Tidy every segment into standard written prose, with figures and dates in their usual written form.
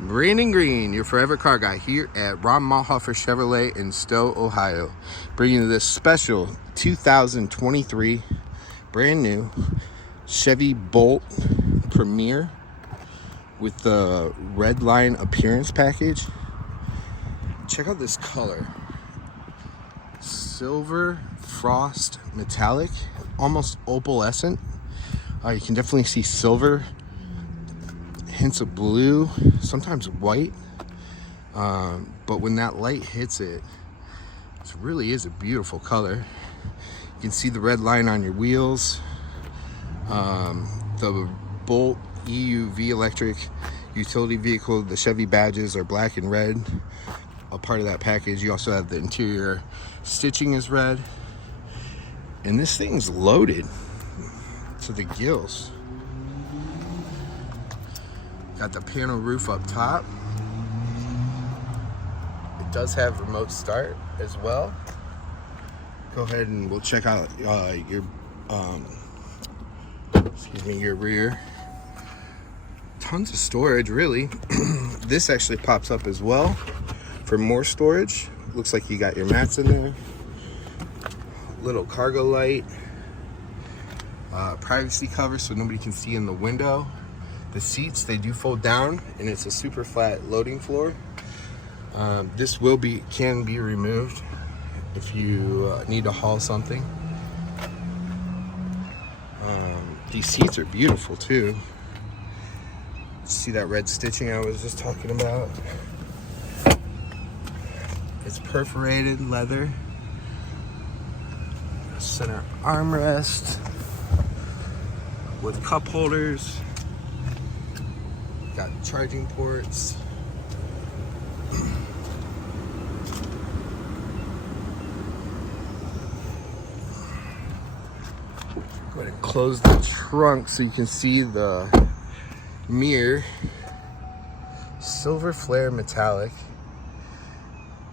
Brandon Greene, your forever car guy, here at Ron Malhofer Chevrolet in Stowe, Ohio, bringing you this special 2023 brand new Chevy Bolt Premier with the Redline appearance package. Check out this color. Silver frost metallic, almost opalescent. You can definitely see silver, hints of blue, sometimes white. But when that light hits it, it really is a beautiful color. You can see the red line on your wheels. The Bolt EUV electric utility vehicle, the Chevy badges are black and red. A part of that package. You also have the interior stitching is red. And this thing's loaded to the gills. Got the panel roof up top. It does have remote start as well. Go ahead and we'll check out your your rear. Tons of storage, really. This actually pops up as well for more storage. Looks like you got your mats in there. Little cargo light. Privacy cover so nobody can see in the window. The seats, they do fold down, and it's a super flat loading floor. This can be removed if you need to haul something. These seats are beautiful too. See that red stitching I was just talking about? It's perforated leather. Center armrest with cup holders. Got charging ports. Go ahead and close the trunk so you can see the mirror. Silver flare metallic.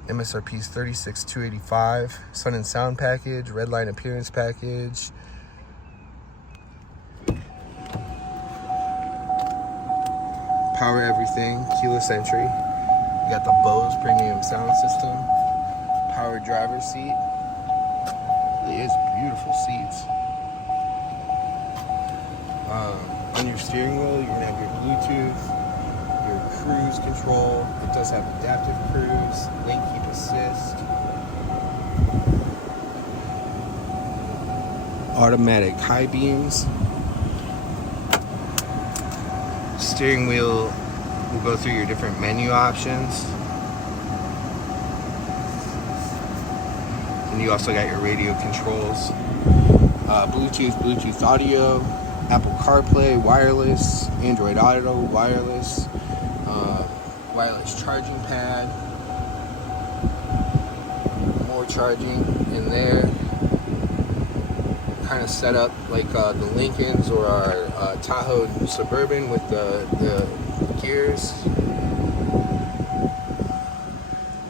MSRP is $36,285. Sun and sound package, Redline appearance package. Power everything, keyless entry. You got the Bose premium sound system. Power driver's seat. It is beautiful seats. On your steering wheel, you're gonna have your Bluetooth, your cruise control. It does have adaptive cruise, lane keep assist, automatic high beams. Steering wheel will go through your different menu options. And you also got your radio controls, Bluetooth audio, Apple CarPlay, wireless, Android Auto, wireless, wireless charging pad, more charging in there. Kind of set up like the Lincolns or our Tahoe Suburban with the gears.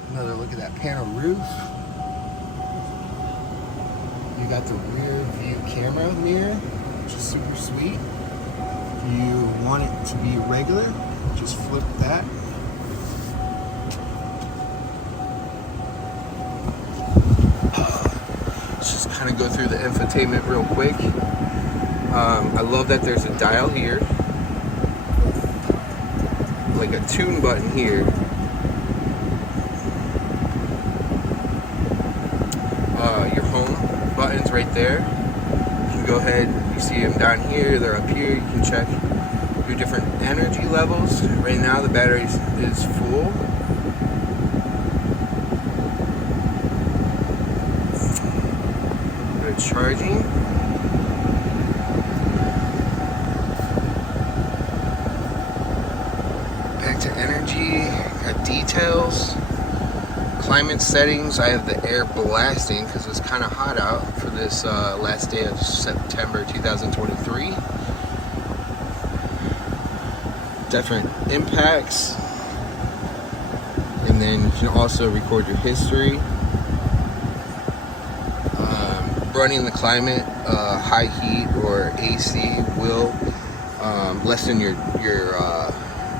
Another look at that panel roof. You got the rear view camera mirror, which is super sweet. If you want it to be regular, just flip that. Let's just kind of go through the infotainment real quick. I love that there's a dial here, like a tune button here. Your home button's right there. You can go ahead, you see them down here, they're up here. You can check your different energy levels. Right now the battery is full. Good charging. Back to energy, got details. Climate settings, I have the air blasting because it's kind of hot out for this last day of September 2023. Different impacts, and then you can also record your history. Running the climate, high heat or AC will lessen your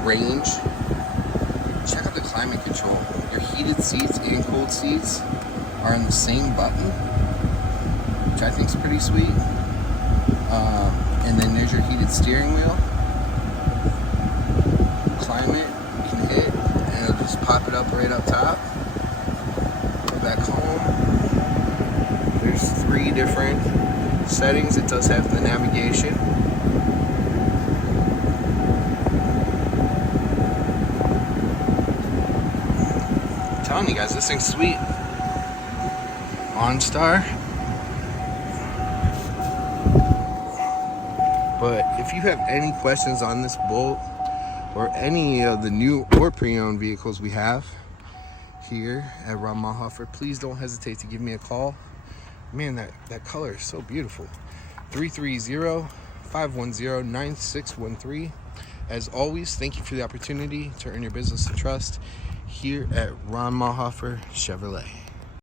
range. Check out the climate control. Your heated seats and cold seats are on the same button, which I think is pretty sweet. And then there's your heated steering wheel. Climate, you can hit, and it'll just pop it up right up top. Go back home. There's 3 different settings. It does have the navigation. I'm telling you guys, this thing's sweet. OnStar. But if you have any questions on this Bolt or any of the new or pre-owned vehicles we have here at Ron Malhofer, please don't hesitate to give me a call. Man, that color is so beautiful. 330-510-9613. As always, thank you for the opportunity to earn your business and trust here at Ron Malhofer Chevrolet.